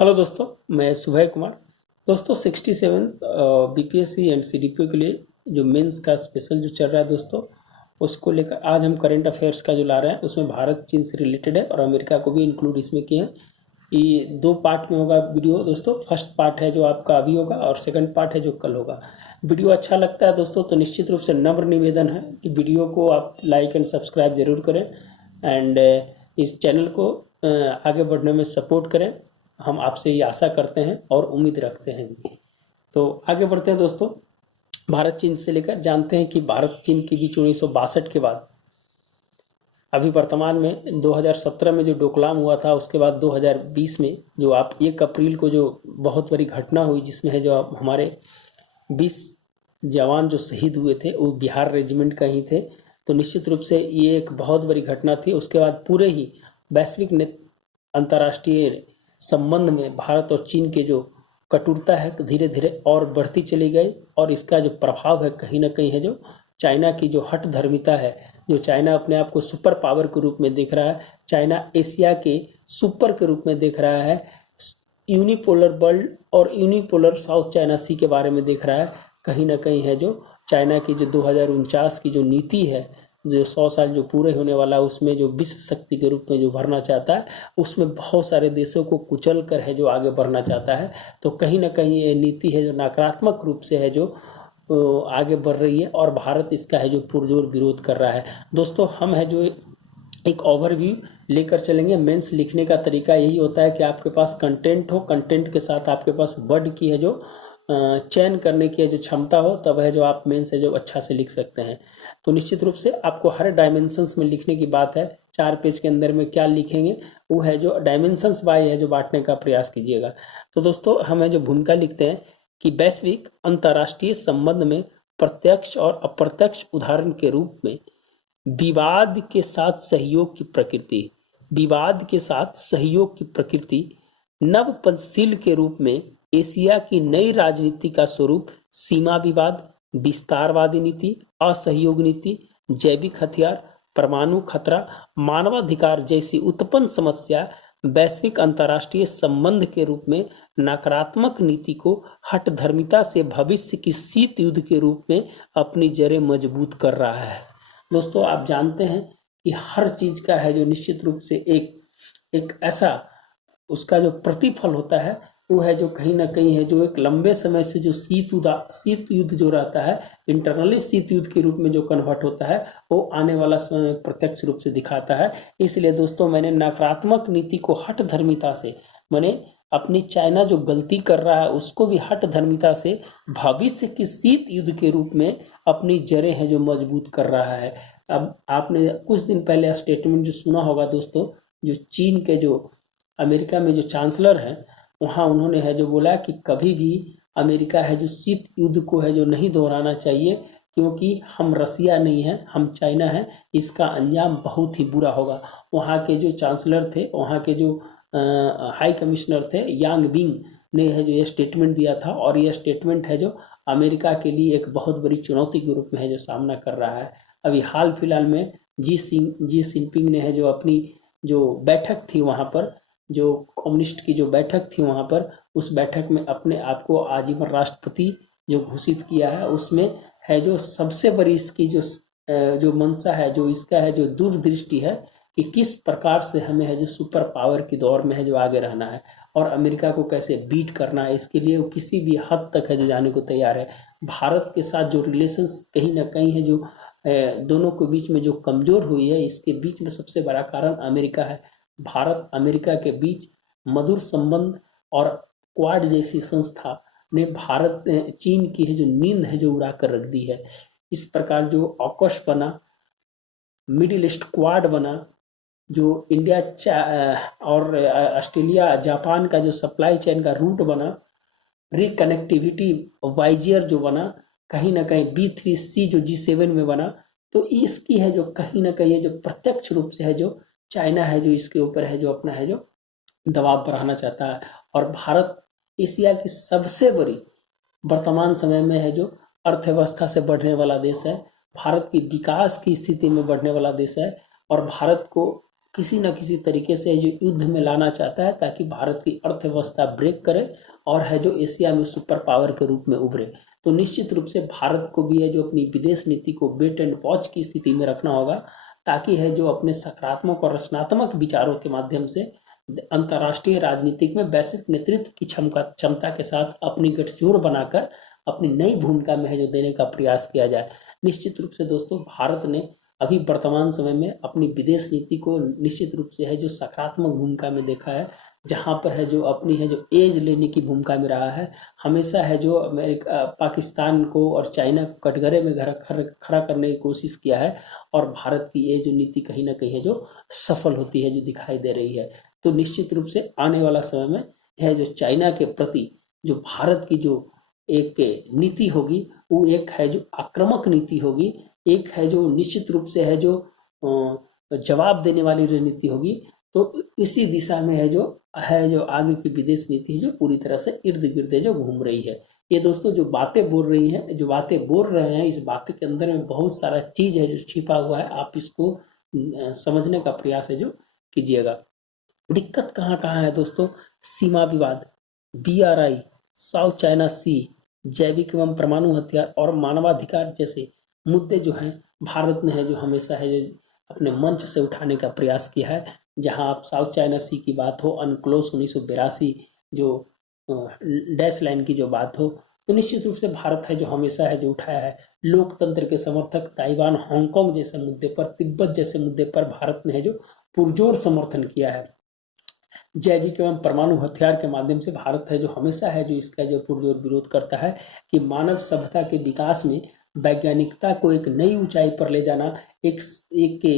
Hello दोस्तों, मैं सुभय कुमार। दोस्तों 67 बीपीएससी एंड सीडीपीओ के लिए जो मेंस का स्पेशल जो चल रहा है दोस्तों, उसको लेकर आज हम करंट अफेयर्स का जो ला रहे हैं उसमें भारत चीन से रिलेटेड है और अमेरिका को भी इंक्लूड इसमें किए हैं। ये दो पार्ट में होगा वीडियो दोस्तों। फर्स्ट पार्ट है जो आपका अभी होगा और सेकंड पार्ट है जो कल होगा। वीडियो अच्छा लगता है दोस्तों तो निश्चित रूप से नम्र निवेदन है कि वीडियो को आप लाइक एंड सब्सक्राइब जरूर करें एंड इस चैनल को आगे बढ़ने में सपोर्ट करें। हम आपसे ये आशा करते हैं और उम्मीद रखते हैं। तो आगे बढ़ते हैं दोस्तों। भारत चीन से लेकर जानते हैं कि भारत चीन के बीच 1962 के बाद अभी वर्तमान में 2017 में जो डोकलाम हुआ था, उसके बाद 2020 में जो आप 1 अप्रैल को जो बहुत बड़ी घटना हुई, जिसमें है जो हमारे 20 जवान जो शहीद हुए थे वो बिहार रेजिमेंट का ही थे। तो निश्चित रूप से ये एक बहुत बड़ी घटना थी। उसके बाद पूरे ही वैश्विक अंतर्राष्ट्रीय संबंध में भारत और चीन के जो कटुरता है धीरे धीरे और बढ़ती चली गई और इसका जो प्रभाव है कहीं ना कहीं है जो चाइना की जो हठ धर्मिता है, जो चाइना अपने आप को सुपर पावर के रूप में देख रहा है, चाइना एशिया के सुपर के रूप में देख रहा है, यूनिपोलर वर्ल्ड और यूनिपोलर साउथ चाइना सी के बारे में देख रहा है। कहीं ना कहीं है जो चाइना की जो 2049 की जो नीति है, जो 100 साल जो पूरे होने वाला है, उसमें जो विश्व शक्ति के रूप में जो भरना चाहता है, उसमें बहुत सारे देशों को कुचल कर है जो आगे बढ़ना चाहता है। तो कहीं ना कहीं ये नीति है जो नकारात्मक रूप से है जो आगे बढ़ रही है और भारत इसका है जो पुरजोर विरोध कर रहा है। दोस्तों हम है जो एक ओवरव्यू लेकर चलेंगे। मेंस लिखने का तरीका यही होता है कि आपके पास कंटेंट हो, कंटेंट के साथ आपके पास वर्ड की है जो चयन करने की जो क्षमता हो, तब है जो आप मेंस है जो अच्छा से लिख सकते हैं। तो निश्चित रूप से आपको हर डायमेंशंस में लिखने की बात है। 4 पेज के अंदर में क्या लिखेंगे वो है जो डायमेंशंस बाय है जो बांटने का प्रयास कीजिएगा। तो दोस्तों हम है जो भूमिका लिखते हैं कि वैश्विक अंतर्राष्ट्रीय संबंध में प्रत्यक्ष और अप्रत्यक्ष उदाहरण के रूप में विवाद के साथ सहयोग की प्रकृति, विवाद के साथ सहयोग की प्रकृति, नवपंथशील के रूप में एशिया की नई राजनीति का स्वरूप, सीमा विवाद, विस्तारवादी नीति, असहयोग नीति, जैविक हथियार, परमाणु खतरा, मानवाधिकार जैसी उत्पन्न समस्या वैश्विक अंतर्राष्ट्रीय संबंध के रूप में नकारात्मक नीति को हठधर्मिता से भविष्य की शीत युद्ध के रूप में अपनी जड़ें मजबूत कर रहा है। दोस्तों आप जानते हैं कि हर चीज का है जो निश्चित रूप से एक ऐसा उसका जो प्रतिफल होता है वो है जो कहीं ना कहीं है जो एक लंबे समय से जो शीत युद्ध जो रहता है, इंटरनली शीत युद्ध के रूप में जो कन्वर्ट होता है, वो आने वाला समय प्रत्यक्ष रूप से दिखाता है। इसलिए दोस्तों मैंने नकारात्मक नीति को हठ धर्मिता से, मैंने अपनी चाइना जो गलती कर रहा है उसको भी हठ धर्मिता से भविष्य की शीत युद्ध के रूप में अपनी जड़ें हैं जो मजबूत कर रहा है। अब आपने कुछ दिन पहले स्टेटमेंट जो सुना होगा दोस्तों, जो चीन के जो अमेरिका में जो चांसलर हैं, वहाँ उन्होंने है जो बोला कि कभी भी अमेरिका है जो शीत युद्ध को है जो नहीं दोहराना चाहिए, क्योंकि हम रसिया नहीं है, हम चाइना है, इसका अंजाम बहुत ही बुरा होगा। वहाँ के जो चांसलर थे, वहाँ के जो हाई कमिश्नर थे यांग बिंग ने है जो ये स्टेटमेंट दिया था और यह स्टेटमेंट है जो अमेरिका के लिए एक बहुत बड़ी चुनौती के रूप में है जो सामना कर रहा है। अभी हाल फिलहाल में जी जिनपिंग ने है जो अपनी जो बैठक थी वहाँ पर, जो कम्युनिस्ट की जो बैठक थी वहाँ पर, उस बैठक में अपने आप को आजीवन राष्ट्रपति जो घोषित किया है। उसमें है जो सबसे बड़ी इसकी जो मंशा है, जो इसका है जो दूरदृष्टि है कि किस प्रकार से हमें है जो सुपर पावर की दौर में है जो आगे रहना है और अमेरिका को कैसे बीट करना है, इसके लिए वो किसी भी हद तक है जो जाने को तैयार है। भारत के साथ जो रिलेशंस कहीं ना कहीं है जो दोनों के बीच में जो कमजोर हुई है, इसके बीच में सबसे बड़ा कारण अमेरिका है। भारत अमेरिका के बीच मधुर संबंध और क्वाड जैसी संस्था ने भारत चीन की है जो नींद है जो उड़ा कर रख दी है। इस प्रकार जो ऑकस बना, मिडिल ईस्ट क्वाड बना, जो इंडिया और ऑस्ट्रेलिया जापान का जो सप्लाई चेन का रूट बना, रिकनेक्टिविटी वाइजियर जो बना, कहीं ना कहीं B3C जो G7 में बना, तो इसकी है जो कहीं ना कहीं जो प्रत्यक्ष रूप से है जो चाइना है जो इसके ऊपर है जो अपना है जो दबाव बढ़ाना चाहता है। और भारत एशिया की सबसे बड़ी वर्तमान समय में है जो अर्थव्यवस्था से बढ़ने वाला देश है, भारत की विकास की स्थिति में बढ़ने वाला देश है और भारत को किसी न किसी तरीके से जो युद्ध में लाना चाहता है, ताकि भारत की अर्थव्यवस्था ब्रेक करे और है जो एशिया में सुपर पावर के रूप में उभरे। तो निश्चित रूप से भारत को भी है जो अपनी विदेश नीति को वेट एंड वॉच की स्थिति में रखना होगा, ताकि है जो अपने सकारात्मक और रचनात्मक विचारों के माध्यम से अंतर्राष्ट्रीय राजनीतिक में वैश्विक नेतृत्व की क्षमता के साथ अपनी गठजोड़ बनाकर अपनी नई भूमिका में है जो देने का प्रयास किया जाए। निश्चित रूप से दोस्तों, भारत ने अभी वर्तमान समय में अपनी विदेश नीति को निश्चित रूप से है जो सकारात्मक भूमिका में देखा है, जहां पर है जो अपनी है जो एज लेने की भूमिका में रहा है। हमेशा है जो अमेरिका पाकिस्तान को और चाइना को कटघरे में खड़ा करने की कोशिश किया है, और भारत की ये जो नीति कहीं ना कहीं है जो सफल होती है जो दिखाई दे रही है। तो निश्चित रूप से आने वाला समय में है जो चाइना के प्रति जो भारत की जो एक नीति होगी, वो एक है जो आक्रामक नीति होगी, एक है जो निश्चित रूप से है जो जवाब देने वाली रणनीति होगी। तो इसी दिशा में है जो आगे की विदेश नीति है जो पूरी तरह से इर्द गिर्द जो घूम रही है। ये दोस्तों जो बातें बोल रही हैं, जो बातें बोल रहे हैं, इस बातें के अंदर में बहुत सारा चीज है जो छिपा हुआ है। आप इसको समझने का प्रयास है जो कीजिएगा। दिक्कत कहाँ कहाँ है दोस्तों? सीमा विवाद, BRI, साउथ चाइना सी, जैविक एवं परमाणु हथियार और मानवाधिकार जैसे मुद्दे जो हैं, भारत ने है जो हमेशा है जो अपने मंच से उठाने का प्रयास किया है। जहां आप साउथ चाइना सी की बात हो, अनक्लोज 1982 जो डैश लाइन की जो बात हो, तो निश्चित रूप से भारत है जो हमेशा है जो उठाया है। लोकतंत्र के समर्थक ताइवान, हांगकांग जैसे मुद्दे पर, तिब्बत जैसे मुद्दे पर भारत ने है जो पुरजोर समर्थन किया है। जैविक एवं परमाणु हथियार के माध्यम से भारत है जो हमेशा है जो इसका जो पुरजोर विरोध करता है कि मानव सभ्यता के विकास में वैज्ञानिकता को एक नई ऊंचाई पर ले जाना एक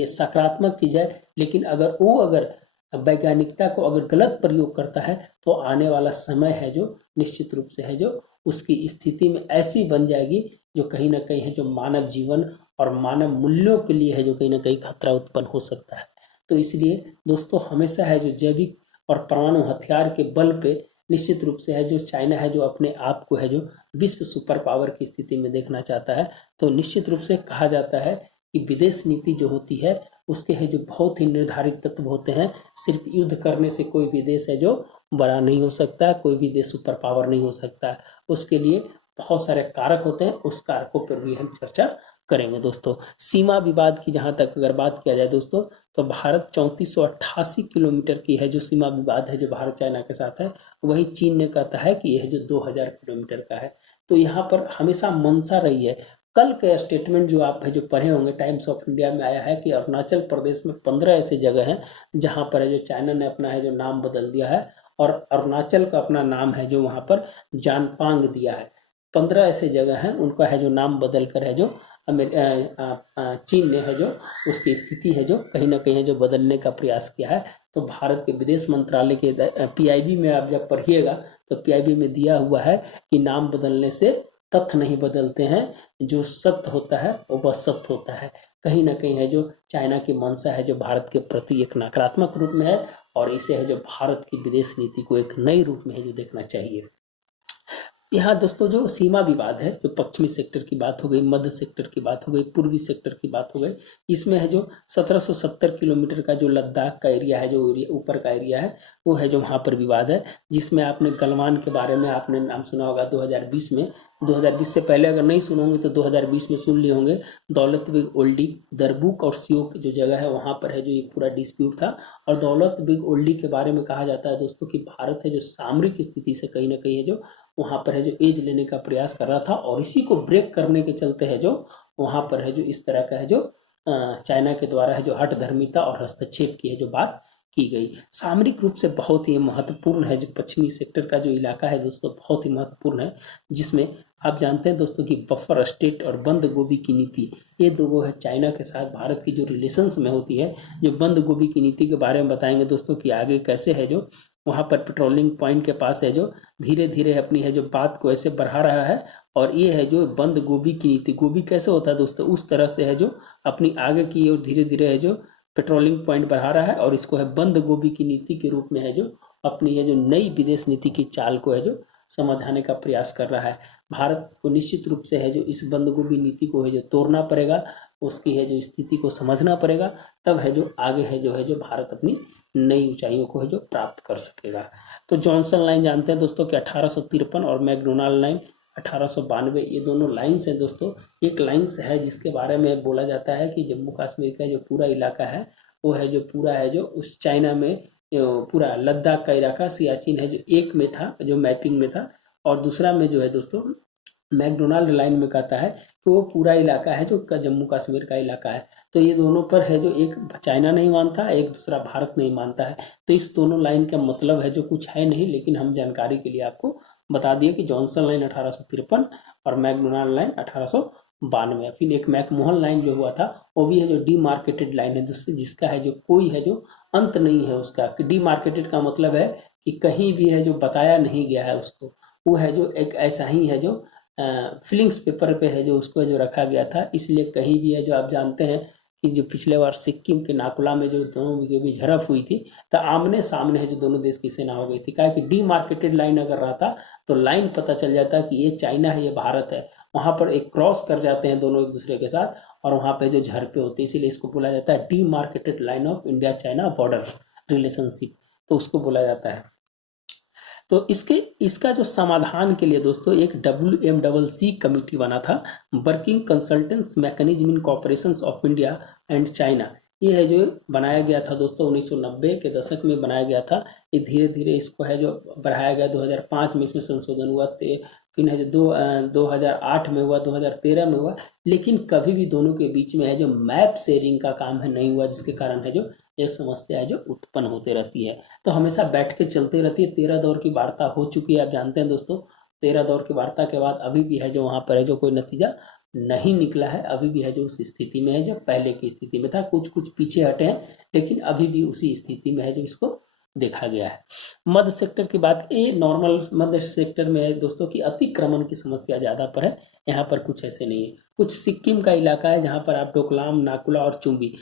सकारात्मक चीज है। लेकिन अगर वैज्ञानिकता को अगर गलत प्रयोग करता है, तो आने वाला समय है जो निश्चित रूप से है जो उसकी स्थिति में ऐसी बन जाएगी जो कहीं ना कहीं है जो मानव जीवन और मानव मूल्यों के लिए है जो कहीं ना कहीं खतरा उत्पन्न हो सकता है। तो इसलिए दोस्तों, हमेशा है जो जैविक और परमाणु हथियार के बल पे निश्चित रूप से है जो चाइना है जो अपने आप को है जो विश्व सुपर पावर की स्थिति में देखना चाहता है। तो निश्चित रूप से कहा जाता है कि विदेश नीति जो होती है उसके है जो बहुत ही निर्धारित तत्व होते हैं। सिर्फ युद्ध करने से कोई भी देश है जो बड़ा नहीं हो सकता, कोई भी देश सुपर पावर नहीं हो सकता। उसके लिए बहुत सारे कारक होते हैं, उस कारकों पर भी हम चर्चा करेंगे दोस्तों। सीमा विवाद की जहां तक अगर बात किया जाए दोस्तों, तो भारत 3488 किलोमीटर की है जो सीमा विवाद है जो भारत चाइना के साथ है, वही चीन ने कहता है कि यह जो 2000 किलोमीटर का है। तो यहाँ पर हमेशा मंशा रही है। कल के स्टेटमेंट जो आप है जो पढ़े होंगे, टाइम्स ऑफ इंडिया में आया है कि अरुणाचल प्रदेश में 15 ऐसे जगह हैं जहां पर है जो चाइना ने अपना है जो नाम बदल दिया है, और अरुणाचल का अपना नाम है जो वहां पर जानपांग दिया है। 15 ऐसे जगह हैं, उनका है जो नाम बदल कर है जो चीन ने है जो उसकी स्थिति है जो कहीं ना कहीं है जो बदलने का प्रयास किया है। तो भारत के विदेश मंत्रालय के PIB में आप जब पढ़िएगा, तो PIB में दिया हुआ है कि नाम बदलने से तथ्य नहीं बदलते हैं, जो सत्य होता है वो बस सत्य होता है। कहीं ना कहीं है जो चाइना की मंशा है जो भारत के प्रति एक नकारात्मक रूप में है, और इसे है जो भारत की विदेश नीति को एक नई रूप में है जो देखना चाहिए। यहाँ दोस्तों जो सीमा विवाद है, जो पश्चिमी सेक्टर की बात हो गई, मध्य सेक्टर की बात हो गई, पूर्वी सेक्टर की बात हो गई, इसमें है जो 1770 किलोमीटर का जो लद्दाख का एरिया है, जो ऊपर का एरिया है, वो है जो वहाँ पर विवाद है। जिसमें आपने गलवान के बारे में आपने नाम सुना होगा 2020 में। 2020 से पहले अगर नहीं सुने होंगे तो 2020 में सुन लिए होंगे। दौलत बेग ओल्डी, दरबुक और सियोक जो जगह है वहाँ पर है जो ये पूरा डिस्प्यूट था। और दौलत बेग ओल्डी के बारे में कहा जाता है दोस्तों कि भारत है जो सामरिक स्थिति से कहीं ना कहीं है जो वहाँ पर है जो एज लेने का प्रयास कर रहा था, और इसी को ब्रेक करने के चलते है जो वहाँ पर है जो इस तरह का है जो चाइना के द्वारा है जो हठ धर्मिता और हस्तक्षेप की है जो बात की गई। सामरिक रूप से बहुत ही महत्वपूर्ण है जो पश्चिमी सेक्टर का जो इलाका है दोस्तों, बहुत ही महत्वपूर्ण है। जिसमें आप जानते हैं दोस्तों कि बफर स्टेट और बंद गोभी की नीति, ये दो है चाइना के साथ भारत की जो रिलेशंस में होती है। जो बंद गोभी की नीति के बारे में बताएंगे दोस्तों कि आगे कैसे है जो वहाँ पर पेट्रोलिंग पॉइंट के पास है जो धीरे धीरे अपनी है जो बात को ऐसे बढ़ा रहा है। और ये है जो बंद गोभी की नीति, गोभी कैसे होता है दोस्तों, उस तरह से है जो अपनी आगे की ओर धीरे धीरे है जो पेट्रोलिंग पॉइंट बढ़ा रहा है, और इसको है बंद गोभी की नीति के रूप में है जो अपनी है जो नई विदेश नीति की चाल को है जो समझाने का प्रयास कर रहा है। भारत को निश्चित रूप से है जो इस बंद गोभी नीति को है जो तोड़ना पड़ेगा, उसकी है जो स्थिति को समझना पड़ेगा, तब है जो आगे है जो भारत अपनी नई ऊंचाइयों को है जो प्राप्त कर सकेगा। तो जॉनसन लाइन जानते हैं दोस्तों कि 1853 और मैकडोनाल्ड लाइन 1892, ये दोनों लाइन्स हैं दोस्तों। एक लाइन्स है जिसके बारे में बोला जाता है कि जम्मू कश्मीर का जो पूरा इलाका है वो है जो पूरा है जो उस चाइना में पूरा लद्दाख का इलाका सियाचिन है जो एक में था, जो मैपिंग में था, और दूसरा में जो है दोस्तों मैकडोनाल्ड लाइन में कहता है कि वो पूरा इलाका है जो जम्मू कश्मीर का इलाका है। तो ये दोनों पर है जो एक चाइना नहीं मानता, एक दूसरा भारत नहीं मानता है। तो इस दोनों लाइन का मतलब है जो कुछ है नहीं, लेकिन हम जानकारी के लिए आपको बता दिए कि जॉनसन लाइन 1853 और मैकडोनाल्ड लाइन 1892। फिर एक मैकमोहन लाइन जो हुआ था वो भी है जो डीमार्केटेड लाइन है, जिसका है जो कोई है जो अंत नहीं है उसका। डीमार्केटेड का मतलब है कि कहीं भी है जो बताया नहीं गया है उसको, वो है जो एक ऐसा ही है जो फिलिंग्स पेपर पे है जो उसको जो रखा गया था। इसलिए कहीं भी है जो आप जानते हैं कि जो पिछले बार सिक्किम के नाकुला में जो दोनों के बीच झड़प हुई थी, तो आमने सामने है जो दोनों देश की सेना हो गई थी। कहा कि डीमार्केटेड लाइन अगर रहता तो लाइन पता चल जाता कि ये चाइना है ये भारत है, वहां पर एक क्रॉस कर जाते हैं दोनों एक दूसरे के साथ और वहां पे जो झड़पें होती है, इसीलिए इसको बोला जाता है demarcated line of India China border relationship, तो उसको बोला जाता है। तो इसका जो समाधान के लिए दोस्तों एक WMCC कमेटी बना था, working consultants mechanism in cooperation of India and China. ये है जो बनाया गया था दोस्तों 1990 के दशक में बनाया गया था। ये धीरे धीरे इसको है जो बढ़ाया गया, 2005 में इसमें संशोधन हुआ, फिर है जो 2008 में हुआ, 2013 में हुआ, लेकिन कभी भी दोनों के बीच में है जो मैप शेयरिंग का काम है नहीं हुआ, जिसके कारण है जो ये समस्या है जो उत्पन्न होती रहती है। तो हमेशा बैठ के चलती रहती है। 13 दौर की वार्ता हो चुकी है, आप जानते हैं दोस्तों। 13 दौर की वार्ता के बाद अभी भी है जो वहाँ पर है जो कोई नतीजा नहीं निकला है, अभी भी है जो उस स्थिति में है जो पहले की स्थिति में था। कुछ कुछ पीछे हटे हैं, लेकिन अभी भी उसी स्थिति में है जो इसको देखा गया है। मध्य सेक्टर की बात, ये नॉर्मल मध्य सेक्टर में है दोस्तों की अतिक्रमण की समस्या ज़्यादा पर है, यहाँ पर कुछ ऐसे नहीं है। कुछ सिक्किम का इलाका है जहाँ पर आप डोकलाम, नाकुला और चुम्बी,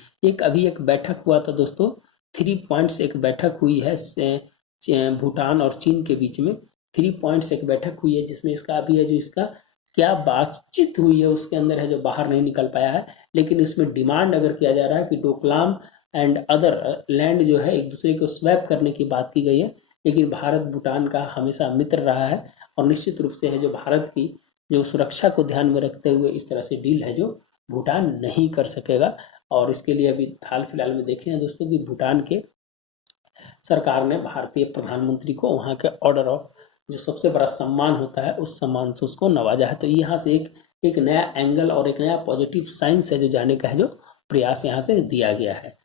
अभी एक बैठक हुआ था दोस्तों, 3 पॉइंट्स एक बैठक हुई है भूटान और चीन के बीच में। 3 पॉइंट्स एक बैठक हुई है जिसमें इसका अभी है जो इसका क्या बातचीत हुई है उसके अंदर है जो बाहर नहीं निकल पाया है, लेकिन इसमें डिमांड अगर किया जा रहा है कि डोकलाम एंड अदर लैंड जो है एक दूसरे को स्वैप करने की बात की गई है। लेकिन भारत भूटान का हमेशा मित्र रहा है और निश्चित रूप से है जो भारत की जो सुरक्षा को ध्यान में रखते हुए इस तरह से डील है जो भूटान नहीं कर सकेगा। और इसके लिए अभी हाल फिलहाल में देखे हैं दोस्तों कि भूटान के सरकार ने भारतीय प्रधानमंत्री को वहाँ के ऑर्डर ऑफ जो सबसे बड़ा सम्मान होता है उस सम्मान से उसको नवाजा है। तो यहाँ से एक नया एंगल और एक नया पॉजिटिव साइंस है जो जाने का है जो प्रयास यहाँ से दिया गया है।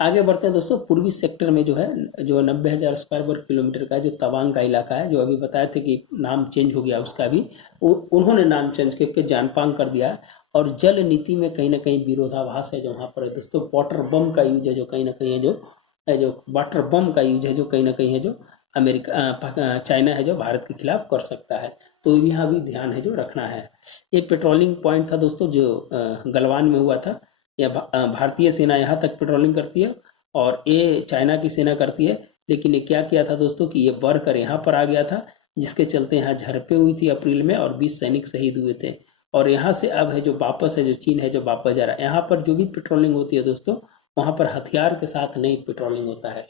आगे बढ़ते हैं दोस्तों। पूर्वी सेक्टर में जो है जो 90,000 स्क्वायर वर्ग किलोमीटर का जो तवांग का इलाका है, जो अभी बताए थे कि नाम चेंज हो गया उसका, भी उन्होंने नाम चेंज करके जानपांग कर दिया। और जल नीति में कहीं ना कहीं विरोधाभास है जो वहाँ पर है दोस्तों। वाटर बम का यूज है जो कहीं ना कहीं है जो वाटर बम का यूज है जो कहीं ना कहीं है जो अमेरिका चाइना है जो भारत के खिलाफ कर सकता है। तो यहाँ भी ध्यान है जो रखना है। ये पेट्रोलिंग पॉइंट था दोस्तों जो गलवान में हुआ था। या भारतीय सेना यहाँ तक पेट्रोलिंग करती है और ये चाइना की सेना करती है। लेकिन ये क्या किया था दोस्तों कि ये बढ़कर यहाँ पर आ गया था, जिसके चलते यहाँ झड़पें हुई थी अप्रैल में और 20 सैनिक शहीद हुए थे। और यहाँ से अब है जो वापस है जो चीन है जो वापस जा रहा है। यहाँ पर जो भी पेट्रोलिंग होती है दोस्तों, वहाँ पर हथियार के साथ नहीं पेट्रोलिंग होता है,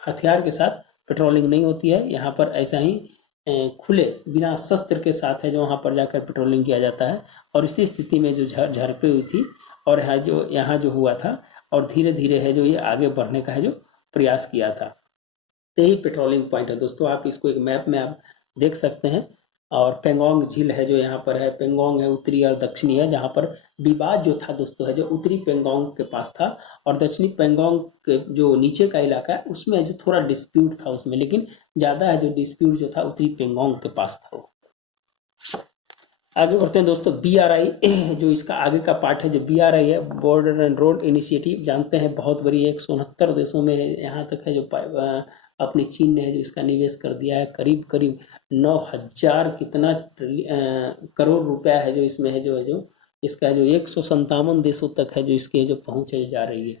हथियार के साथ पेट्रोलिंग नहीं होती है। यहाँ पर ऐसा ही खुले बिना शस्त्र के साथ है जो वहाँ पर जाकर पेट्रोलिंग किया जाता है। और इसी स्थिति में जो झड़पें हुई थी और यहाँ जो हुआ था और धीरे धीरे है जो ये आगे बढ़ने का है जो प्रयास किया था। तो यही पेट्रोलिंग पॉइंट है दोस्तों। आप इसको एक मैप में आप देख सकते हैं। और पेंगोंग झील है जो यहाँ पर है, पेंगोंग है उत्तरी और दक्षिणी है, जहाँ पर विवाद जो था दोस्तों है जो उत्तरी पेंगोंग के पास था और दक्षिणी पेंगोंग के जो नीचे का इलाका है उसमें जो थोड़ा डिस्प्यूट था उसमें, लेकिन ज़्यादा है जो डिस्प्यूट जो था उत्तरी पेंगोंग के पास था। आगे बढ़ते हैं दोस्तों। BRI जो इसका आगे का पार्ट है जो BRI है, बॉर्डर एंड रोड इनिशिएटिव, जानते हैं बहुत बड़ी 169 देशों में यहाँ तक है जो अपनी चीन ने है जो इसका निवेश कर दिया है। करीब करीब 9,000 कितना करोड़ रुपया है जो इसमें है जो इसका जो 157 देशों तक है जो इसके जो पहुँच है जा रही है।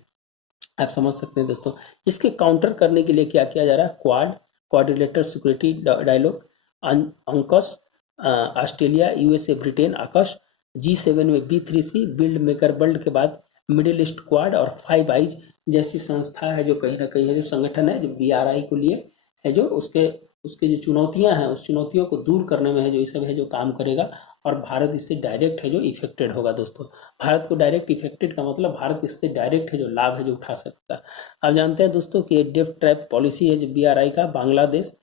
आप समझ सकते हैं दोस्तों। इसके काउंटर करने के लिए क्या किया जा रहा है? Quadrilateral security dialogue, AUKUS, Australia, USA, Britain, AUKUS, G7 में B3C बिल्ड मेकर वर्ल्ड के बाद मिडिल ईस्ट क्वाड और फाइव आइज जैसी संस्था है जो कहीं ना कहीं है जो संगठन है जो BRI को लिए है जो उसके उसके जो चुनौतियां हैं उस चुनौतियों को दूर करने में है जो ये सब है जो काम करेगा और भारत इससे डायरेक्ट है जो इफेक्टेड होगा दोस्तों। भारत को डायरेक्ट इफेक्टेड का मतलब भारत इससे डायरेक्ट है जो लाभ है जो उठा सकता है। आप जानते हैं दोस्तों कि डेफ ट्रैप पॉलिसी है जो BRI का बांग्लादेश,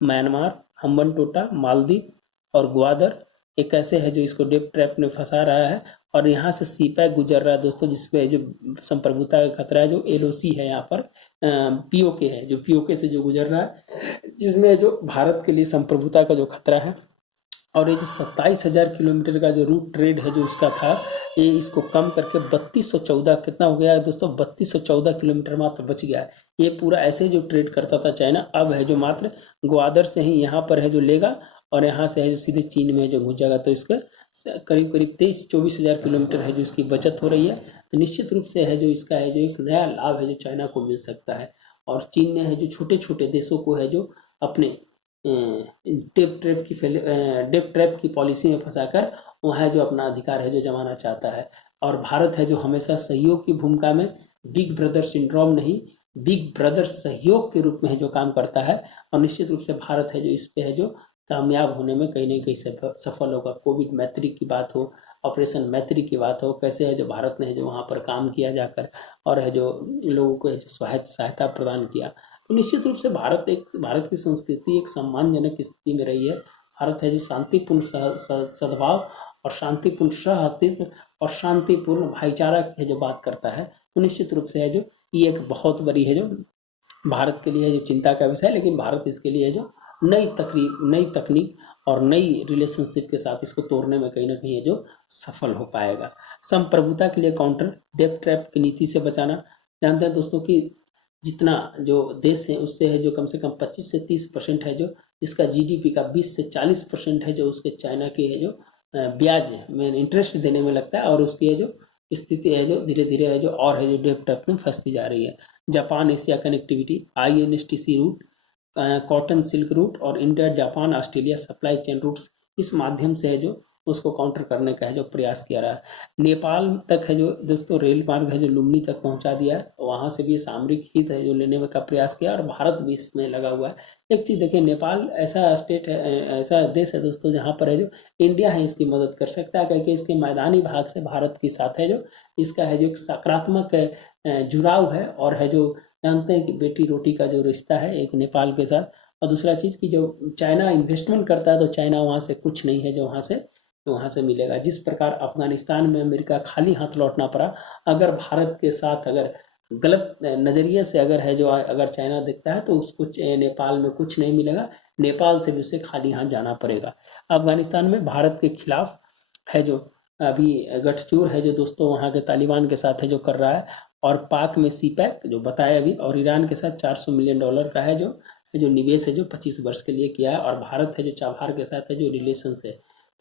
म्यांमार, हम्बनटोटा, मालदीव और ग्वादर एक ऐसे है जो इसको डेप ट्रैप में फंसा रहा है और यहाँ से सीपैक गुजर रहा है दोस्तों, जिसपे जो संप्रभुता का खतरा है जो LOC है यहाँ पर POK है जो POK से जो गुजर रहा है, जिसमें जो भारत के लिए संप्रभुता का जो खतरा है। और ये जो 27,000 किलोमीटर का जो रूट ट्रेड है जो उसका था, ये इसको कम करके 3214 कितना हो गया है दोस्तों, 3214 किलोमीटर मात्र बच गया है। ये पूरा ऐसे जो ट्रेड करता था चाइना, अब है जो मात्र ग्वादर से ही यहाँ पर है जो लेगा और यहाँ से है जो सीधे चीन में जो घुस जाएगा। तो इसका करीब करीब 23-24 हज़ार किलोमीटर है जो इसकी बचत हो रही है। तो निश्चित रूप से है जो इसका है जो एक नया लाभ है जो चाइना को मिल सकता है। और चीन ने है जो छोटे छोटे देशों को है जो अपने डेप ट्रैप की पॉलिसी में फंसाकर वहाँ जो अपना अधिकार है जो जमाना चाहता है। और भारत है जो हमेशा सहयोग की भूमिका में, बिग ब्रदर सिंड्रोम नहीं, बिग ब्रदर सहयोग के रूप में है जो काम करता है। और निश्चित रूप से भारत है जो इस पे है जो कामयाब होने में कहीं ना कहीं सफल होगा। कोविड मैत्री की बात हो, ऑपरेशन मैत्री की बात हो, कैसे है जो भारत ने है जो वहाँ पर काम किया जाकर और है जो लोगों को है जो सहायता प्रदान किया। तो निश्चित रूप से भारत की संस्कृति एक सम्मानजनक स्थिति में रही है। भारत है जो शांतिपूर्ण सद्भाव और शांतिपूर्ण सह अस्तित्व और शांतिपूर्ण भाईचारा की है जो बात करता है। तो निश्चित रूप से है जो ये एक बहुत बड़ी है जो भारत के लिए जो चिंता का विषय है, लेकिन भारत इसके लिए जो नई तकनीक और नई रिलेशनशिप के साथ इसको तोड़ने में कहीं ना कहीं है जो सफल हो पाएगा। संप्रभुता के लिए काउंटर डेप ट्रैप की नीति से बचाना। जानते हैं दोस्तों कि जितना जो देश है उससे है जो कम से कम 25 से 30% है जो इसका GDP का 20 से 40% है जो उसके चाइना की है जो ब्याज में इंटरेस्ट देने में लगता है। और उसकी है जो स्थिति है जो धीरे धीरे है जो और है जो डेप ट्रैप में फंसती जा रही है। Japan Asia connectivity, INSTC route, cotton silk route और India Japan Australia supply chain routes, इस माध्यम से है जो उसको काउंटर करने का है जो प्रयास किया रहा है। नेपाल तक है जो दोस्तों रेल मार्ग है जो लुम्बिनी तक पहुंचा दिया है, वहां से भी सामरिक हित है जो लेने का प्रयास किया और भारत भी इसमें लगा हुआ है। एक चीज़ देखिए, नेपाल ऐसा स्टेट है, ऐसा देश है दोस्तों जहाँ पर है जो इंडिया है इसकी मदद कर सकता है, क्योंकि इसके मैदानी भाग से भारत के साथ है जो इसका है जो एक सकारात्मक जुड़ाव है। और है जो जानते हैं कि बेटी रोटी का जो रिश्ता है एक नेपाल के साथ। और दूसरा चीज़ कि जो चाइना इन्वेस्टमेंट करता है तो चाइना वहाँ से कुछ नहीं है जो वहाँ से मिलेगा। जिस प्रकार अफगानिस्तान में अमेरिका खाली हाथ लौटना पड़ा, अगर भारत के साथ अगर गलत नज़रिए से अगर चाइना देखता है तो उसको नेपाल में कुछ नहीं मिलेगा, नेपाल से भी उसे खाली हाथ जाना पड़ेगा। अफगानिस्तान में भारत के खिलाफ है जो अभी गठजोड़ है जो दोस्तों वहाँ के तालिबान के साथ है जो कर रहा है। और पाक में सीपैक जो बताया अभी, और ईरान के साथ $400 मिलियन का है जो निवेश है जो 25 वर्ष के लिए किया है। और भारत है जो चाबहार के साथ है जो रिलेशन है।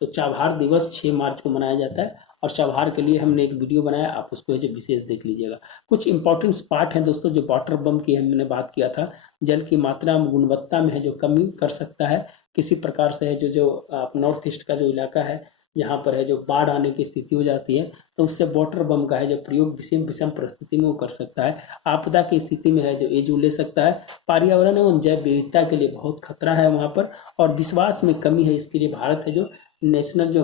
तो चाबहार दिवस 6 मार्च को मनाया जाता है और चाबहार के लिए हमने एक वीडियो बनाया, आप उसको जो विशेष देख लीजिएगा। कुछ इंपॉर्टेंट पार्ट हैं दोस्तों जो वाटर बम की हमने बात किया था, जल की मात्रा में गुणवत्ता में है जो कमी कर सकता है किसी प्रकार से है जो नॉर्थ ईस्ट का जो इलाका है जहाँ पर है जो बाढ़ आने की स्थिति हो जाती है, तो उससे वाटर बम का है जो प्रयोग विषम परिस्थिति में वो कर सकता है। आपदा की स्थिति में है जो ये जो ले सकता है। पर्यावरण एवं जैव विविधता के लिए बहुत खतरा है वहाँ पर और विश्वास में कमी है। इसके लिए भारत है जो नेशनल जो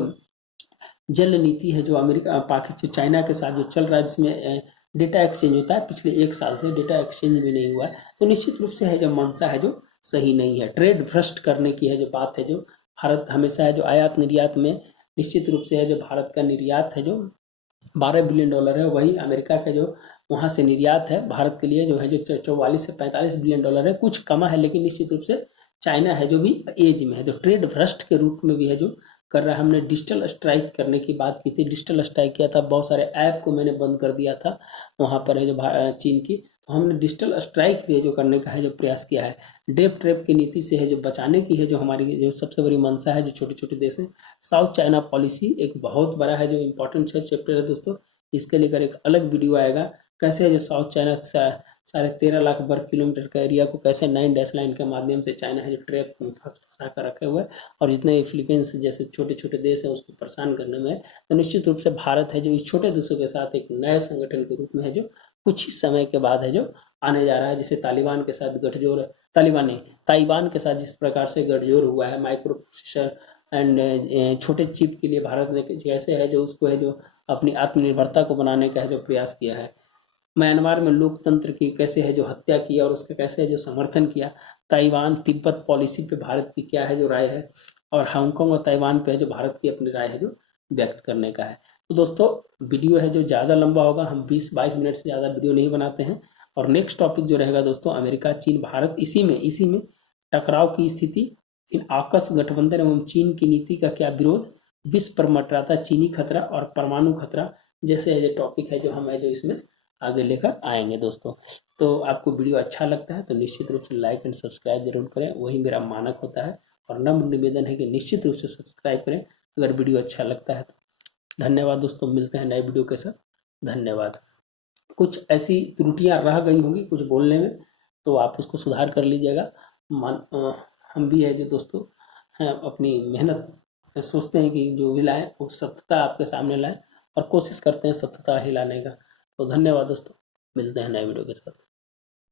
जल नीति है जो अमेरिका पाकिस्तान चाइना के साथ जो चल रहा है, जिसमें डेटा एक्सचेंज होता है, पिछले 1 साल से डेटा एक्सचेंज भी नहीं हुआ है। तो निश्चित रूप से है जो मंशा है जो सही नहीं है। ट्रेड भ्रष्ट करने की है जो बात है जो भारत हमेशा है जो आयात निर्यात में निश्चित रूप से है जो भारत का निर्यात है जो $12 बिलियन है, वही अमेरिका का जो वहाँ से निर्यात है भारत के लिए जो है जो 44 से $45 बिलियन है। कुछ कमा है, लेकिन निश्चित रूप से चाइना है जो भी एज में है जो ट्रेड भ्रष्ट के रूप में भी है जो कर रहा है। हमने डिजिटल स्ट्राइक करने की बात की थी, डिजिटल स्ट्राइक किया था, बहुत सारे ऐप को मैंने बंद कर दिया था वहाँ पर है जो चीन की। तो हमने डिजिटल स्ट्राइक भी है जो करने का है जो प्रयास किया है। डेप ट्रैप की नीति से है जो बचाने की है जो हमारी जो सबसे बड़ी मंशा है जो छोटे छोटे देश हैं। साउथ चाइना पॉलिसी एक बहुत बड़ा है जो इम्पोर्टेंट चैप्टर है दोस्तों, इसके लेकर एक अलग वीडियो आएगा। कैसे है जो साउथ चाइना 13.5 लाख वर्ग किलोमीटर का एरिया को कैसे 9 डैश लाइन के माध्यम से चाइना है जो ट्रैप फंसा कर रखे हुए है, और जितने फिलीपींस जैसे छोटे छोटे देश हैं उसको परेशान करने में है। तो निश्चित रूप से भारत है जो इस छोटे देशों के साथ एक नए संगठन के रूप में है जो कुछ ही समय के बाद है जो आने जा रहा है। जैसे तालिबान के साथ गठजोड़, तालिबान नहीं, ताइवान के साथ जिस प्रकार से गठजोड़ हुआ है माइक्रो प्रोसेसर एंड छोटे चिप के लिए भारत ने कैसे है जो उसको है जो अपनी आत्मनिर्भरता को बनाने का है जो प्रयास किया है। म्यांमार में लोकतंत्र की कैसे है जो हत्या की और उसका कैसे है जो समर्थन किया। ताइवान तिब्बत पॉलिसी पे भारत की क्या है जो राय है, और हांगकांग और ताइवान पे है जो भारत की अपनी राय है जो व्यक्त करने का है। तो दोस्तों वीडियो है जो ज़्यादा लंबा होगा, हम 20-22 मिनट से ज़्यादा वीडियो नहीं बनाते हैं। और नेक्स्ट टॉपिक जो रहेगा दोस्तों अमेरिका चीन भारत, इसी में टकराव की स्थिति, फिर आपस गठबंधन एवं चीन की नीति का क्या विरोध, विश्व पर मंडराता चीनी खतरा और परमाणु खतरा जैसे है जो टॉपिक है जो हम है जो इसमें आगे लेकर आएंगे दोस्तों। तो आपको वीडियो अच्छा लगता है तो निश्चित रूप से लाइक एंड सब्सक्राइब जरूर करें, वही मेरा मानक होता है। और नम्र निवेदन है कि निश्चित रूप से सब्सक्राइब करें अगर वीडियो अच्छा लगता है तो। धन्यवाद दोस्तों, मिलते हैं नए वीडियो के साथ। धन्यवाद। कुछ ऐसी त्रुटियां रह गई होंगी कुछ बोलने में तो आप उसको सुधार कर लीजिएगा। हम भी है जो दोस्तों हैं अपनी मेहनत सोचते हैं कि जो भी लाएँ वो सत्यता आपके सामने लाएँ, और कोशिश करते हैं सत्यता ही लाने का। तो धन्यवाद दोस्तों, मिलते हैं नए वीडियो के साथ।